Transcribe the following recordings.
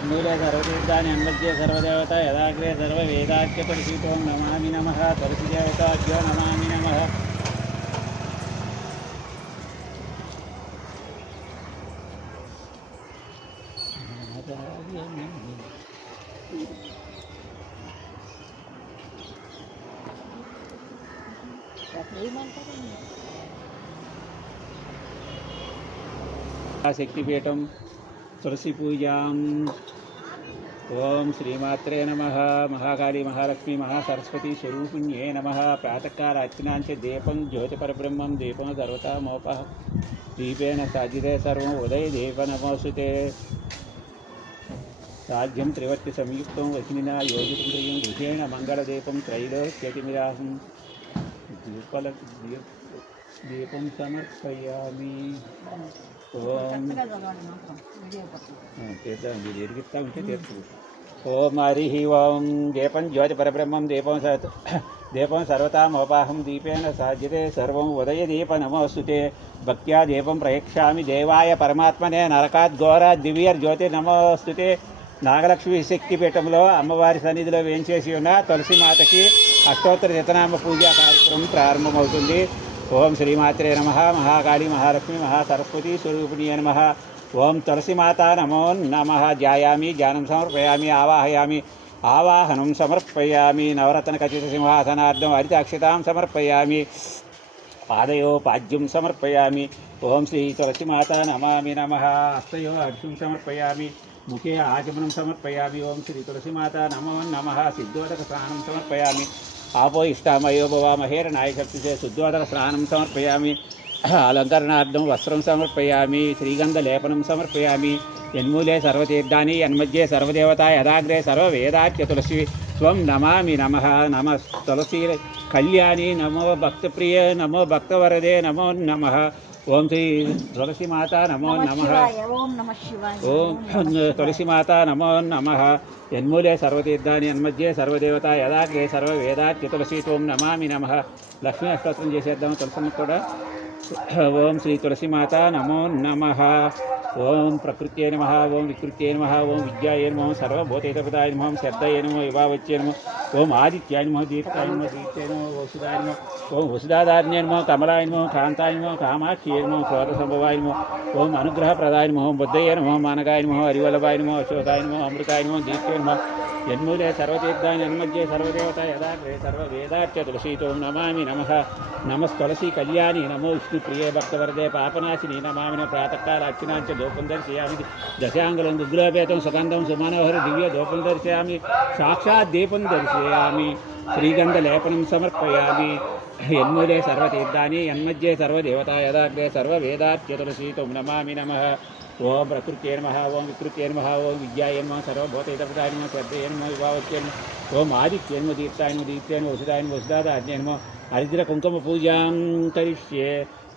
తన్మూలే సర్వతీర్థాన్ని అన్మధ్యే సర్వదేవత యదాగ్రే సర్వవేదాఖ్యతరుషితో నమామి నమ తరుషి దేవతాభ్యో నమామి నమ శక్తిపీఠం తులసి పూజాం ఓం శ్రీమాత్రే నమ మహాకాళీ మహాలక్ష్మి మహాసరస్వతి స్వరూపిణ్యే నమ ప్రాతకాల అర్చనాంచ దీపం జ్యోతిపరబ్రహ్మం దీపం సర్వతామోప దీపేన సాధ్యతే సర్వం ఉదయ దీప నమోసుతే సాధ్యం త్రివర్తి సంయుక్తం వశినినా యోజితం ప్రియం గృహేణ మంగళదీపం త్రైలోక్యతిమిరాహం దీపల దీప దీపం సమర్పయామి ఓం తీద్దాం మీరు ఎరిగిస్తా ఉంటే తీర్చు ఓం హరి ఓం దీపం జ్యోతి పరబ్రహ్మం దీపం సత్ దీపం సర్వతామోపాహం దీపేన సాధ్యతే సర్వం ఉదయ దీప నమోస్తుతే భక్త్యా దీపం ప్రయక్షామి దేవాయ పరమాత్మనే నరకాద్ ఘోర జ్యోతి నమోస్తుతే నాగలక్ష్మి శక్తిపీఠంలో అమ్మవారి సన్నిధిలో వేంచేసి ఉన్న తులసి మాతకి అష్టోత్తర శతనామ పూజ కార్యక్రమం ప్రారంభమవుతుంది. ఓం శ్రీమాత్రే నమ. మహాకాళి మహాలక్ష్మి మహాసరస్వతి స్వరూపిణి నమ. ఓం తులసిమాత నమో నమ. ధ్యాయామి ధ్యానం సమర్పయామి ఆవాహయామి ఆవాహనం సమర్పయామి నవరత్న ఖచ్చిత సింహాసనార్థం హరితాక్షితాం సమర్పయామి పాదయో పాద్యం సమర్పయామి ఓం శ్రీ తులసిమాత నమామి నమ. హస్తయో అర్ఘ్యం సమర్పయామి ముఖే ఆచమనం సమర్పయామి ఓం శ్రీ తులసిమాత నమో నమ. సిద్ధోదక స్నానం సమర్పయామి ఆపో ఇష్టామయో భవామహేర నాయకత్వే శుద్ధోదక స్నానం సమర్పయామి అలంకరణార్థం వస్త్రం సమర్పయామి శ్రీగంధలేపనం సమర్పయామి యన్మూలే సర్వతీర్థాని యన్మధ్యే సర్వదేవత యదాగ్రే సర్వవేదాఖ్య తులసి త్వం నమామి నమ. నమ. తులసి కళ్యాణి నమో భక్తప్రియ నమో భక్తవరదే నమో నమ. ఓం శ్రీ తులసి మాత నమో నమ ఓం నమ శివాయ ఓం తులసి మాత నమో నమ. యన్మూలే సర్వతీర్థాని యన్మధ్యే సర్వదేవత యదాగ్రే సర్వవేదాఖ్య తులసి త్వం నమామి నమ. లక్ష్మీ అష్టోత్తరం చేసేద్దాం. తులసమ్మ కూడా ఓం శ్రీ తులసిమాత నమో నమ. ఓం ప్రకృత్యే నమ ఓం వికృత్యే నమ ఓం విద్యాయ నమో సర్వభూతేతపదాయ నమో శబ్దయ నమో విభావచ్యే నమో ఓం ఆదిత్యాయ నమో దీప్తాయ నమో దీప్తే నమో వసుదాయ నమో ఓం వసుదాదార్ణ్య నమో కమలాయ నమో కాంతాయ నమో కామాక్షి నమో క్రోధ సంభవాయ నమ ఓం అనుగ్రహప్రదాయ నమో బుద్ధయ్య నమో మానగాయ నమో హరివల్లభాయ నమో అశోకాయ నమో అమృతాయ నమో దీప్తే నమో యన్మూలే సర్వతీర్థాన్ని అనుమధ్యే సర్వదేవత యదాగ్రే సర్వవేదాఖ్య తులసీతో నమామి నమ నమస్తులసి కళ్యాణి నమో విష్ణు ప్రియే భక్తవరదే పాపనాశిని నమామిన ప్రాతకాల అర్చనాంచ దూపం దర్శయామి దశాంగులం దుగ్గులోపేతం సుగంధం సుమనోహర దివ్య దూపం దర్శయామి సాక్షాత్ దీపం దర్శయామి శ్రీగంధ లేపనం సమర్పయామి యన్మూలే సర్వతీర్థాన్ని యన్మధ్యే సర్వదేవత యదాగ్రే సర్వవేదాఖ్య తులసీతో నమామి నమ ఓం ప్రకృత్యే నమ ఓం వికృత్యే నమ ఓం విద్యాయ నమ సర్వభూతైతపదాయ నమ శ్రద్ధయ నమ విభావత్యే నమ ఓం ఆదిత్య నమ దీప్తాయ నమ దీప్తే నమ వసుదాయ నమ వసుదాదాజ్ఞ నమ హరిద్ర కుంకుమ పూజాం కరిష్యే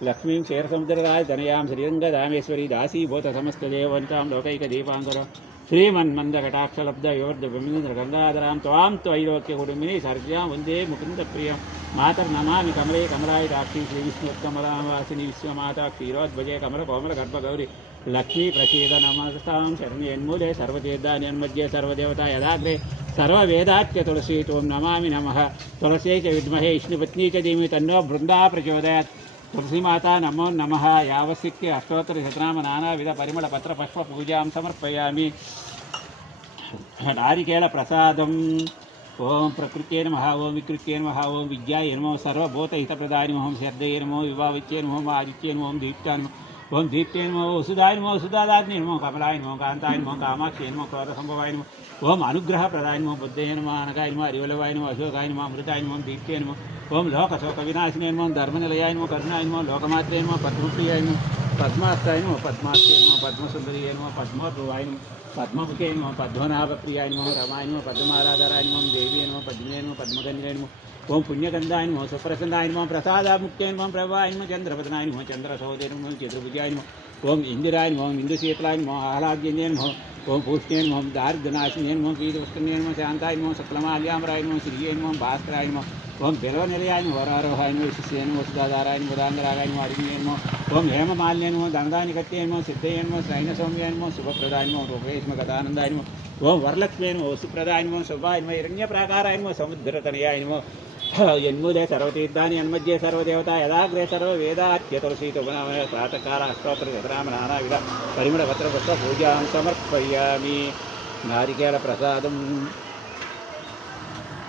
లక్ష్మీం క్షీరసముద్రరాయ తనయాం శ్రీరంగదామేశ్వరి దాసీభూత సమస్తదేవంతాం లోకైక దీపాంకర శ్రీమన్మందకటాక్షలబ్ధ వివర్ధ బ్రహ్మేంద్ర గంగాధరాం త్వాం త్వైలోక్య కుటుంబిని సర్జాం వందే ముకుంద ప్రియం లక్ష్మీ ప్రసీద నమస్తాం శరణ్యన్మూలే సర్వతీర్థాని సర్వదేవత యదాగ్రే సర్వవేదాఖ్య తులసీ త్వం నమామి నమ. తులసీ చ విద్మహే విష్ణుపత్ని చ ధీమి తన్నో బృందా ప్రచోదయాత్. తులసీమాత నమో నమ. యావశక్తి అష్టోత్తర శతనామ నానావిధ పరిమళ పత్ర పుష్ప పూజాం సమర్పయామి. నారికేళ ప్రసాదం. ఓం ప్రకృత్యే నమ. ఓం వికృత్యే నమ. ఓం విద్యాయ నమో సర్వభూతహితప్రదాని ఓం నమో. శ్రద్ధయ నమో. వివావిత్యే నమో. ఆదిత్యే నమో. దీప్తా నమో. ఓం దీప్తే నమో వసుదాయ నమో వసుదాదాగ్ని నమో కమలాయ నమో కాంతాయ నమో కామాక్షి నమో క్రోధ సంభవాయ నమో ఓం అనుగ్రహ ప్రదాయ నమో బుద్ధయ నమో అనగాయ నమో అరివలవాయ నమో అశోకాయ నమో అమృతాయ నమో దీప్తే నమో ఓం లోక శోక వినాశినే నమో ధర్మనిలయాయ నమో కరుణాయ నమో లోకమాత్రే నమో పద్మప్రియాయ నమో పద్మాస్తాయ నమో పద్మాస్తే నమో పద్మసుందరియ నమో పద్మోద్భవాయ నమో పద్మముఖే నమో పద్మనాభప్రియాయ నమో రమాయ నమో పద్మారాధరాయ నమో దేవి నమో పద్మే నమో పద్మగంధే నమో ఓం పుణ్యగంధాయ నమో సుప్రసన్నాయ నమో ప్రసాదాముక్తే నమో ప్రభాయ నమో చంద్రపదనాయ నమో చంద్రసోదయ నమో చతుర్భుజాయ నమో ஓம் இந்திராயன் ஓம் இந்துசீதலாயன் ஓம் ஆஹ்லாத்யன் ஓம் ஓம் பூஷ்ணேன் ஓம் தாரிதநாசினேன் ஓம் கீதபுஷ்ணேன் ஓம் சாந்தாயன் ஓம் சக்ரமால்யாமராயன் ஓம் ஸ்ரீயன் ஓம் பாஸ்கராயன் ஓம் ஓம் பிலவநிலையாயின் ஓராரோகாயினோ சிஷேனோ சுதாதாராயின் உதாங்கராகாயினோ அருமையன்மோ ஓம் ஹேமமாலியன்மோ தங்கதானிகத்தியன்மோ சித்தையன்மோ சைன சௌமியன்மோ சுபப்பிரதாயன்மோ ரூபேஷ்ம கதானந்தாயினமோ ஓம் வரலட்சுமியன்மோ வசுப்பிரதாயினமோ சுபாயின்மோ இரண்யபிராகாராயினமோ சமுத்திரதனயாயினமோ యన్ముదే సర్వతీర్థాన్ని యన్మధ్యే సర్వదేవత యదాగ్రే సర్వ వేదాత్య వేదాఖ్యతులసీతుపనామ ప్రాతకాల అష్టోత్తర శతరామ నానావిధ పరిమళ పత్రపుష్ప పూజాం సమర్పయామి నారికేళ ప్రసాదం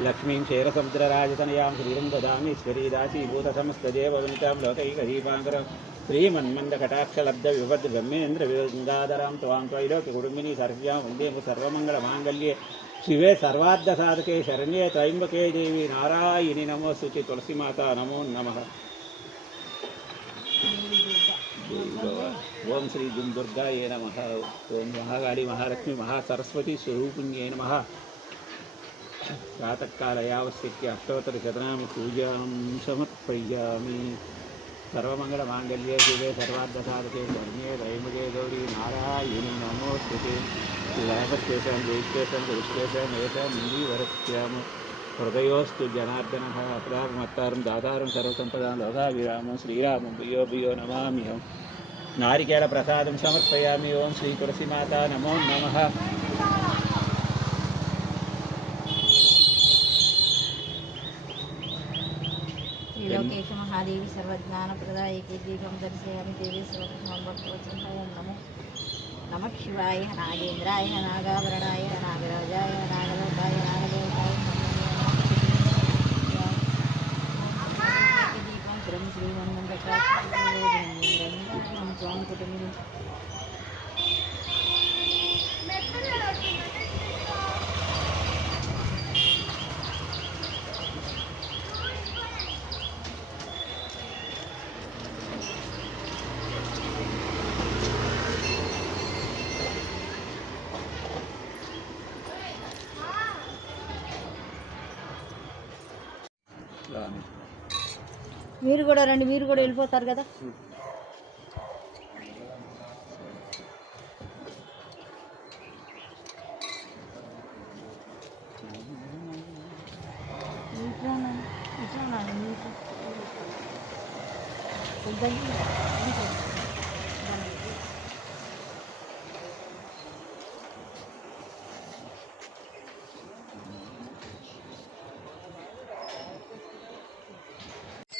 లక్ష్మీం క్షీరసముద్రరాజతనయాం శ్రీరం దదామి ఈశ్వరీ దాసీభూత సమస్తదేవవనితాం లోకైకదీపాంకరం శ్రీమన్మందకటాక్షలబ్ధ విభద్ బ్రహ్మేంద్ర గంగాధరాం త్వాం త్వైలోకి కుటుంబిని సర్వ్యాం వందేము సర్వమంగళ మాంగళ్యే శివే సర్వార్థ సాధకే శరణ్యే త్రయంబకే దేవి నారాయణి నమో తులసిమాత నమో నమ. ఓం శ్రీ దుర్గాయ నమ. ఓం మహాగాళి మహాలక్ష్మి మహాసరస్వతి స్వరూపిణ్యే నమ. ప్రాతకాలయావస్థిత్య అష్టోత్తర శతనామ పూజాం సమర్పయామి. సర్వమంగళ మాంగళ్యే శివే సర్వార్థసాధకే సాధకే ధర్మే దైముగే గౌరీ నారాయణి నమోస్తుతి. లేపస్యేషాం జైష్యేషాం గరిష్యేషాం ఏషాం ఇందీవరస్యామ హృదయోస్తు జనార్దన అపరామత్తారం దాతారం సర్వసంపదాం లోకాభిరామం శ్రీరామం భూయో భూయో నమామ్యహం. నారికేళ ప్రసాదం సమర్పయామి. ఓం శ్రీ తులసిమాత నమో నమః. మహాదేవి సర్వజ్ఞానప్రదాయకి దీపం దర్శయామి దేవి సర్వకృష్ణం నమో నమ శివాయ నాగేంద్రాయ నాగాభరణాయ నాగరాజాయ నాగలోకాయ నాగదేవతాయ దీపం శ్రీ శ్రీమన్మంతం స్వామి కుటుంబం మీరు కూడా రండి మీరు కూడా వెళ్ళిపోతారు కదా ఇట్లానా? ఇట్లానా? మీకు? వద్దండి. ఇంకో.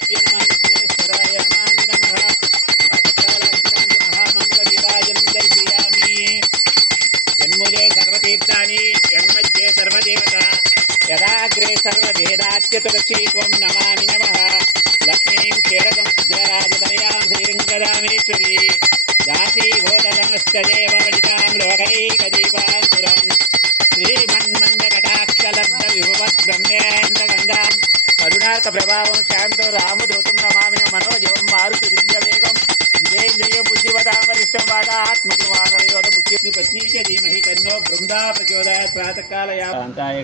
విఘ్నేశ్వరాయ నమామి నమః పాతకాలాంతరాంత మహామంగళనిరాజనం దర్శయామి యన్మూలే సర్వతీర్థాని యన్మధ్యే సర్వదేవత యదాగ్రే సర్వవేదాచ్య తులసీ త్వం నమామి నమః లక్ష్మీం క్షీరసముద్రరాజతనయాం శ్రీరంగదామేశ్వరీ దాసీభూతసమస్తదేవ వనితాం లోకైకదీపాంకురం శ్రీమన్మందకటాక్షలబ్ధ విభవద్బ్రహ్మేంద్ర గంగాం కరుణార్క ప్రభావం శాంతో రామదూతం నమామి మనోజవం మారుతి తుల్యవేగం ఇంద్రియ బుద్ధివదామరిష్టం వాదాత్మకుమానయోధ ముఖ్య పత్ని చ ధీమహి తన్నో బృందా ప్రచోదయాత్ ప్రాతకాలయ కాంతాయ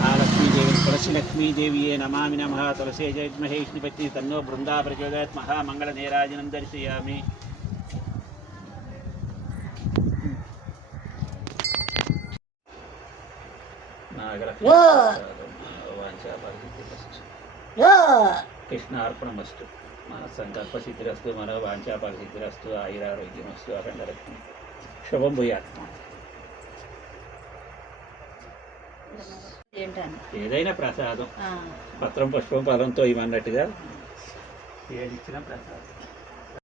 కల్పీవేంద్ర నివాసాయ శ్రీనివాసాయ మంగళం శ్రీ మహాలక్ష్మీదేవి తులసి లక్ష్మీదేవియే నమామి నమః తులసే జయద్మహే విష్ణుపత్ని తన్నో బృందా ప్రచోదయాత్ మహామంగళ నీరాజనం దర్శయామి నాగలక్ష్మి కృష్ణార్పణమస్తు మన సంకల్ప సిద్ధిరస్తు మన ఏంటని ఏదైనా ప్రసాదం. పత్రం పుష్పం ఫలంతో ఇవన్నట్టుగా ఏదిచ్చిన ప్రసాదం.